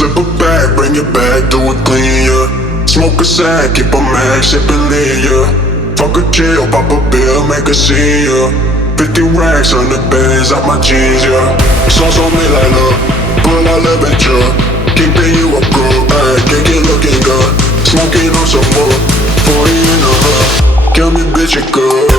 Slip a bag, bring it back, do it clean, yeah. Smoke a sack, keep a max, sippin' lean, yeah. Fuck a chill, pop a bill, make a scene, yeah. 50 racks on the bands, out my jeans, yeah. Sauce on me like look, pull out l'aventure. Keeping you up good, ayy, kick it looking good. Smoking on some more, 40 in the hood. Kill me bitch, you good.